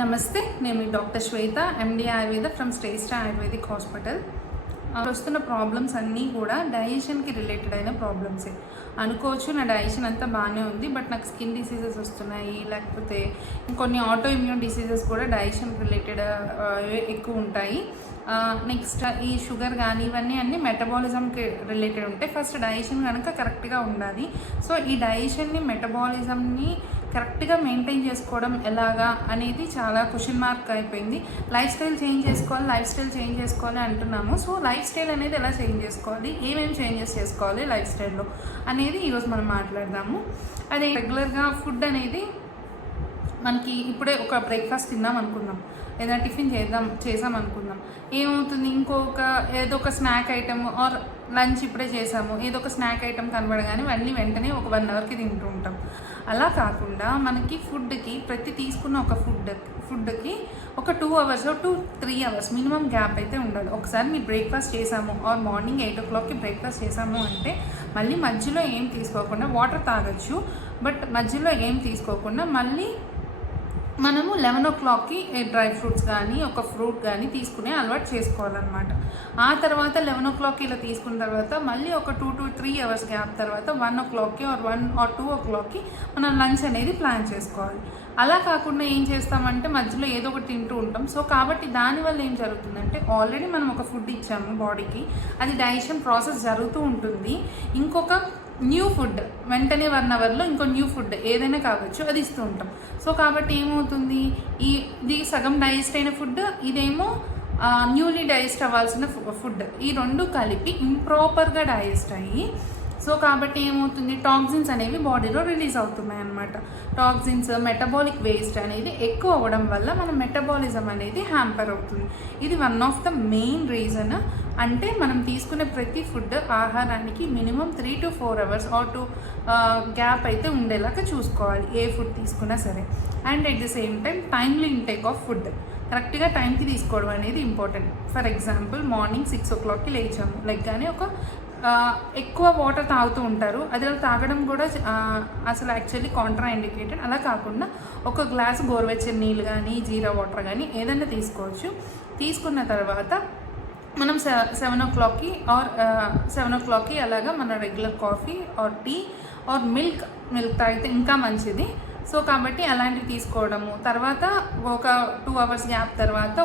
నమస్తే, నేను మీ doctor Shweta, MD Ayurveda from స్టేస్టా ఆయుర్వేదిక్ హాస్పిటల్. వస్తున్న ప్రాబ్లమ్స్ అన్నీ కూడా డైజెషన్కి రిలేటెడ్ అయిన ప్రాబ్లమ్సే అనుకోవచ్చు. నా డైజెషన్ అంతా బాగానే ఉంది, బట్ నాకు స్కిన్ డిసీజెస్ వస్తున్నాయి, లేకపోతే ఇంకొన్ని ఆటో ఇమ్యూన్ డిసీజెస్ కూడా డైజెషన్ రిలేటెడ్ ఎక్కువ ఉంటాయి. నెక్స్ట్ ఈ షుగర్ కానీ ఇవన్నీ అన్నీ మెటబాలిజంకి రిలేటెడ్ ఉంటాయి. ఫస్ట్ డైజెషన్ కనుక కరెక్ట్గా ఉండాలి. సో ఈ డైజెషన్ని, మెటబాలిజంని కరెక్ట్గా మెయింటైన్ చేసుకోవడం ఎలాగా అనేది చాలా క్వశ్చన్ మార్క్ అయిపోయింది. లైఫ్ స్టైల్ చేంజ్ చేసుకోవాలి అంటున్నాము. సో లైఫ్ స్టైల్ అనేది ఎలా చేంజ్ చేసుకోవాలి, ఏమేమి చేంజెస్ చేసుకోవాలి లైఫ్ స్టైల్లో అనేది ఈరోజు మనం మాట్లాడదాము. అదే రెగ్యులర్గా ఫుడ్ అనేది మనకి ఇప్పుడే ఒక బ్రేక్ఫాస్ట్ తిన్నాం అనుకుందాం, ఏదైనా టిఫిన్ చేసాం అనుకుందాం, ఏమవుతుంది ఏదో ఒక స్నాక్ ఐటమ్ ఆర్ లంచ్ ఇప్పుడే చేసాము, ఏదో ఒక స్నాక్ ఐటమ్ కనబడగానే అన్నీ వెంటనే ఒక 1 అవర్కి తింటూ ఉంటాం. అలా కాకుండా మనకి ప్రతి తీసుకున్న ఒక ఫుడ్కి ఒక 2 hours to 3 hours minimum gap అయితే ఉండాలి. ఒకసారి మీరు బ్రేక్ఫాస్ట్ చేసాము ఆర్ మార్నింగ్ 8 o'clockకి బ్రేక్ఫాస్ట్ చేసాము అంటే మళ్ళీ మధ్యలో ఏం తీసుకోకుండా వాటర్ తాగొచ్చు, బట్ మధ్యలో ఏం తీసుకోకుండా మళ్ళీ మనము 11 o'clockకి డ్రై ఫ్రూట్స్ కానీ ఒక ఫ్రూట్ కానీ తీసుకునే అలవాటు చేసుకోవాలన్నమాట. ఆ తర్వాత 11 o'clockకి ఇలా తీసుకున్న తర్వాత మళ్ళీ ఒక 2 to 3 అవర్స్ గ్యాప్ తర్వాత 1 o'clockకి ఆర్ 1 or 2 o'clockకి మనం లంచ్ అనేది ప్లాన్ చేసుకోవాలి. అలా కాకుండా ఏం చేస్తామంటే మధ్యలో ఏదో ఒకటి తింటూ ఉంటాం. సో కాబట్టి దానివల్ల ఏం జరుగుతుందంటే ఆల్రెడీ మనం ఒక ఫుడ్ ఇచ్చాము బాడీకి, అది డైజెషన్ ప్రాసెస్ జరుగుతూ ఉంటుంది. ఇంకొక న్యూ ఫుడ్ వెంటనే 1 అవర్లో ఇంకో న్యూ ఫుడ్ ఏదైనా కావచ్చు అది ఇస్తూ ఉంటాం. సో కాబట్టి ఏమవుతుంది, ఇది సగం డైజెస్ట్ అయిన ఫుడ్, ఇదేమో న్యూలీ డైజెస్ట్ అవ్వాల్సిన ఫుడ్, ఈ రెండు కలిపి ఇంప్రాపర్గా డైజెస్ట్ అయ్యి సో కాబట్టి ఏమవుతుంది, టాక్సిన్స్ అనేవి బాడీలో రిలీజ్ అవుతున్నాయి అన్నమాట. టాక్సిన్స్, మెటబాలిక్ వేస్ట్ అనేది ఎక్కువ అవ్వడం వల్ల మన మెటబాలిజం అనేది హ్యాంపర్ అవుతుంది. ఇది one of the main reason. అంటే మనం తీసుకునే ప్రతి ఫుడ్ ఆహారానికి minimum 3 to 4 hours are 2 gap అయితే ఉండేలాగా చూసుకోవాలి, ఏ ఫుడ్ తీసుకున్నా సరే. And at the same time timely intake of food కరెక్ట్గా టైంకి తీసుకోవడం అనేది ఇంపార్టెంట్. ఫర్ ఎగ్జాంపుల్ మార్నింగ్ 6 o'clockకి లేచాము, కానీ ఎక్కువ వాటర్ తాగుతూ ఉంటారు, అది తాగడం కూడా అసలు యాక్చువల్లీ కాంట్రా ఇండికేటెడ్. అలా కాకుండా ఒక గ్లాస్ గోరువెచ్చని నీళ్ళు కానీ జీరా వాటర్ కానీ ఏదైనా తీసుకోవచ్చు. తీసుకున్న తర్వాత మనం 7 o'clockకి ఆర్ 7 o'clockకి అలాగా మన regular coffee or tea or milk తాగితే ఇంకా మంచిది. సో కాబట్టి అలాంటివి తీసుకోవడము, తర్వాత ఒక 2 అవర్స్ గ్యాప్ తర్వాత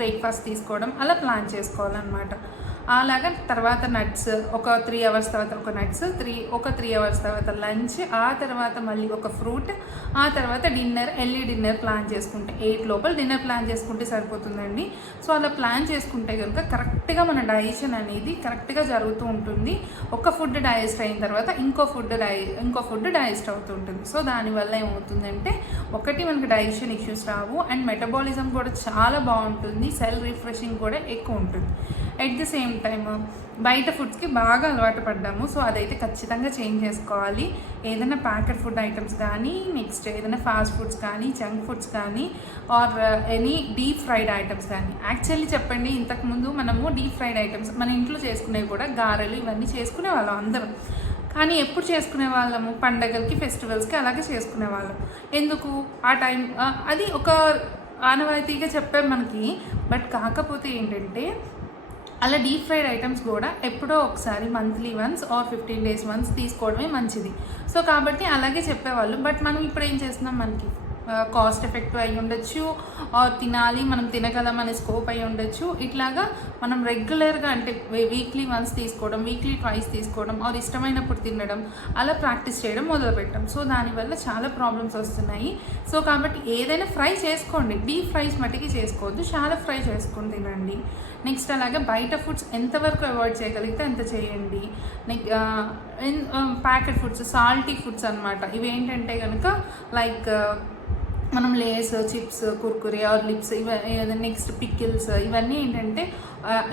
బ్రేక్ఫాస్ట్ తీసుకోవడం అలా ప్లాన్ చేసుకోవాలన్నమాట. అలాగా తర్వాత నట్స్, ఒక 3 అవర్స్ తర్వాత ఒక నట్స్, ఒక 3 అవర్స్ తర్వాత లంచ్, ఆ తర్వాత మళ్ళీ ఒక ఫ్రూట్, ఆ తర్వాత ఎర్లీ డిన్నర్ ప్లాన్ చేసుకుంటే 8 లోపల డిన్నర్ ప్లాన్ చేసుకుంటే సరిపోతుందండి. సో అలా ప్లాన్ చేసుకుంటే కనుక కరెక్ట్గా మన డైజెషన్ అనేది కరెక్ట్గా జరుగుతూ ఉంటుంది. ఒక ఫుడ్ డైజెస్ట్ అయిన తర్వాత ఇంకో ఫుడ్ డైజెస్ట్ అవుతూ ఉంటుంది. సో దానివల్ల ఏమవుతుందంటే ఒకటి మనకి digestion issues Rao, and metabolism కూడా చాలా బాగుంటుంది, సెల్ రిఫ్రెషింగ్ కూడా ఎక్కువ ఉంటుంది. ఎట్ ది సేమ్ టైమ్ బయట ఫుడ్స్కి బాగా అలవాటు పడ్డాము. సో అదైతే ఖచ్చితంగా చేంజ్ చేసుకోవాలి. ఏదైనా ప్యాకెట్ ఫుడ్ ఐటమ్స్ కానీ, నెక్స్ట్ ఏదైనా ఫాస్ట్ ఫుడ్స్ కానీ, జంక్ ఫుడ్స్ కానీ, or any deep fried items కానీ. యాక్చువల్లీ చెప్పండి, ఇంతకుముందు మనము డీప్ ఫ్రైడ్ ఐటమ్స్ మన ఇంట్లో చేసుకునేవి కూడా గారెలు ఇవన్నీ చేసుకునే వాళ్ళం అందరం. కానీ ఎప్పుడు చేసుకునే వాళ్ళము, పండగలకి, ఫెస్టివల్స్కి అలాగే చేసుకునేవాళ్ళం. ఎందుకు ఆ టైం అది ఒక ఆనవాయితీగా చెప్పాం మనకి. బట్ కాకపోతే ఏంటంటే అలా డీప్ ఫ్రైడ్ ఐటమ్స్ కూడా ఎప్పుడో ఒకసారి monthly once or 15 days once తీసుకోవడమే మంచిది. సో కాబట్టి అలాగే చెప్పేవాళ్ళు. బట్ మనం ఇప్పుడు ఏం చేస్తున్నాం, మనకి కాస్ట్ ఎఫెక్టివ్ అయి ఉండొచ్చు, ఆర్ తినాలి మనం తినగలం అనే స్కోప్ అయి ఉండొచ్చు. ఇట్లాగా మనం రెగ్యులర్గా అంటే వీక్లీ వన్స్ తీసుకోవడం, వీక్లీ ట్వైస్ తీసుకోవడం, ఆర్ ఇష్టమైనప్పుడు తినడం, అలా ప్రాక్టీస్ చేయడం మొదలుపెట్టాం. సో దానివల్ల చాలా ప్రాబ్లమ్స్ వస్తున్నాయి. సో కాబట్టి ఏదైనా ఫ్రై చేసుకోండి, డీప్ ఫ్రైస్ మట్టికి చేసుకోవద్దు, చాలా ఫ్రై చేసుకొని తినండి. నెక్స్ట్ అలాగే బయట ఫుడ్స్ ఎంతవరకు అవాయిడ్ చేయగలిగితే అంత చేయండి. ప్యాకెట్ ఫుడ్స్, సాల్టీ ఫుడ్స్ అనమాట, ఇవేంటంటే కనుక లైక్ మనం Lay's, chips, Kurkure or lips, next pickles, ఇవన్నీ ఏంటంటే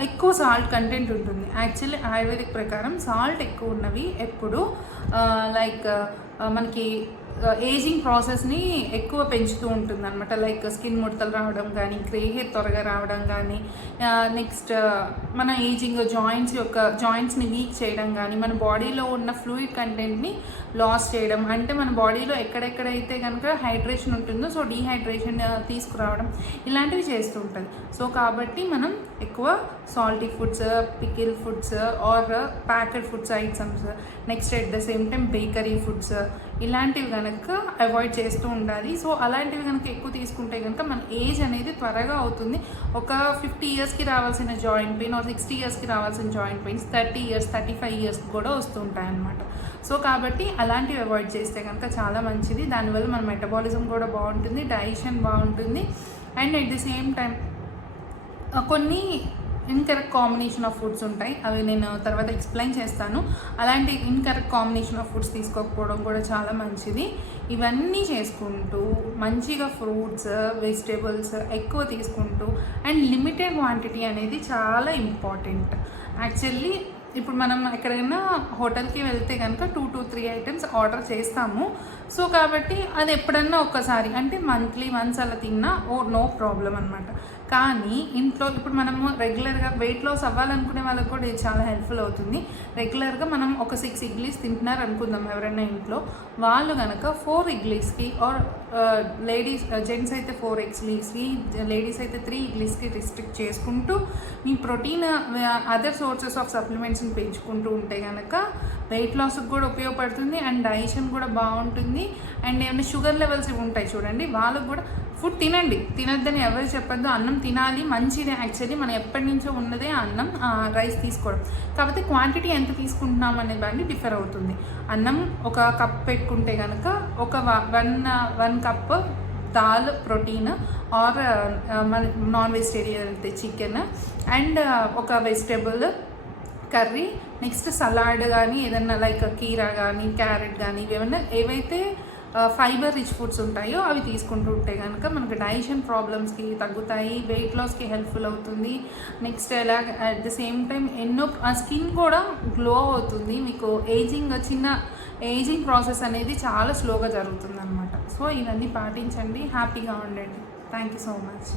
ఎక్కువ సాల్ట్ కంటెంట్ ఉంటుంది. యాక్చువల్లీ ఆయుర్వేదిక్ ప్రకారం సాల్ట్ ఎక్కువ ఉన్నవి ఎప్పుడు లైక్ మనకి ఏజింగ్ ప్రాసెస్ని ఎక్కువ పెంచుతూ ఉంటుంది అనమాట. లైక్ స్కిన్ ముడతలు రావడం కానీ, గ్రే హెయిర్ త్వరగా రావడం కానీ, నెక్స్ట్ మన ఏజింగ్ జాయింట్స్ని వీక్ చేయడం కానీ, మన బాడీలో ఉన్న ఫ్లూయిడ్ కంటెంట్ని లాస్ చేయడం, అంటే మన బాడీలో ఎక్కడెక్కడైతే కనుక హైడ్రేషన్ ఉంటుందో సో డీహైడ్రేషన్ తీసుకురావడం ఇలాంటివి చేస్తూ ఉంటుంది. సో కాబట్టి మనం ఎక్కువ salty foods, pickle foods or packed foods items, next at the same time bakery foods ఇలాంటివి కనుక అవాయిడ్ చేస్తూ ఉండాలి. సో అలాంటివి కనుక ఎక్కువ తీసుకుంటే కనుక మన ఏజ్ అనేది త్వరగా అవుతుంది. ఒక 50 ఇయర్స్కి రావాల్సిన జాయింట్ పెయిన్ ఆర్ 60 ఇయర్స్కి రావాల్సిన జాయింట్ పెయిన్స్ 30 ఇయర్స్ 35 ఇయర్స్కి కూడా వస్తూ ఉంటాయి అన్నమాట. సో కాబట్టి అలాంటివి అవాయిడ్ చేస్తే కనుక చాలా మంచిది. దానివల్ల మన మెటబాలిజం కూడా బాగుంటుంది, డైజెషన్ బాగుంటుంది. And at the same time కొన్ని ఇన్కరెక్ట్ కాంబినేషన్ ఆఫ్ ఫుడ్స్ ఉంటాయి, అవి నేను తర్వాత ఎక్స్ప్లెయిన్ చేస్తాను. అలాంటి ఇన్కరెక్ట్ కాంబినేషన్ ఆఫ్ ఫుడ్స్ తీసుకోకపోవడం కూడా చాలా మంచిది. ఇవన్నీ చేసుకుంటూ మంచిగా ఫ్రూట్స్, వెజిటేబుల్స్ ఎక్కువ తీసుకుంటూ అండ్ లిమిటెడ్ క్వాంటిటీ అనేది చాలా ఇంపార్టెంట్. యాక్చువల్లీ ఇప్పుడు మనం ఎక్కడైనా హోటల్కి వెళ్తే కనుక 2 to 3 ఐటమ్స్ ఆర్డర్ చేస్తాము. సో కాబట్టి అది ఎప్పుడన్నా ఒక్కసారి అంటే మంత్లీ వన్స్ అలా తిన్నా నో ప్రాబ్లం అనమాట. కానీ ఇంట్లో ఇప్పుడు మనము రెగ్యులర్గా వెయిట్ లాస్ అవ్వాలనుకునే వాళ్ళకి కూడా ఇది చాలా హెల్ప్ఫుల్ అవుతుంది. రెగ్యులర్గా మనం ఒక 6 ఇడ్లీస్ తింటున్నారు అనుకుందాం ఎవరైనా ఇంట్లో, వాళ్ళు కనుక 4 ఇడ్లీస్కి ఆర్ జెంట్స్ అయితే 4 ఇడ్లీస్కి, లేడీస్ అయితే 3 ఇడ్లీస్కి రిస్ట్రిక్ట్ చేసుకుంటూ మీ ప్రోటీన్ అదర్ సోర్సెస్ ఆఫ్ సప్లిమెంట్స్ని పెంచుకుంటూ ఉంటే కనుక వెయిట్ లాస్కి కూడా ఉపయోగపడుతుంది అండ్ డైజెషన్ కూడా బాగుంటుంది. అండ్ ఏమైనా షుగర్ లెవెల్స్ ఇవి ఉంటాయి చూడండి, వాళ్ళకు కూడా ఫుడ్ తినొద్దని ఎవరు చెప్పొద్దు, అన్నం తినాలి, మంచిదే. యాక్చువల్లీ మనం ఎప్పటి నుంచో ఉన్నదే అన్నం, రైస్ తీసుకోవడం. కాకపోతే క్వాంటిటీ ఎంత తీసుకుంటున్నాం అనే దాన్ని డిఫర్ అవుతుంది. అన్నం ఒక కప్ పెట్టుకుంటే కనుక ఒక 1 కప్ దాల్ ప్రోటీన్ ఆర్ మన నాన్ వెజిటేరియన్ అయితే చికెన్ అండ్ ఒక వెజిటేబుల్ కర్రీ, నెక్స్ట్ సలాడ్ కానీ ఏదన్నా లైక్ కీరా కానీ క్యారెట్ కానీ ఏవైతే ఫైబర్ రిచ్ ఫుడ్స్ ఉంటాయో అవి తీసుకుంటూ ఉంటే కనుక మనకు డైజెషన్ ప్రాబ్లమ్స్కి తగ్గుతాయి, వెయిట్ లాస్కి హెల్ప్ఫుల్ అవుతుంది. Next at the same time skin కూడా గ్లో అవుతుంది. మీకు ఏజింగ్ ప్రాసెస్ అనేది చాలా స్లోగా జరుగుతుంది అనమాట. సో ఇవన్నీ పాటించండి, హ్యాపీగా ఉండండి. Thank you so much.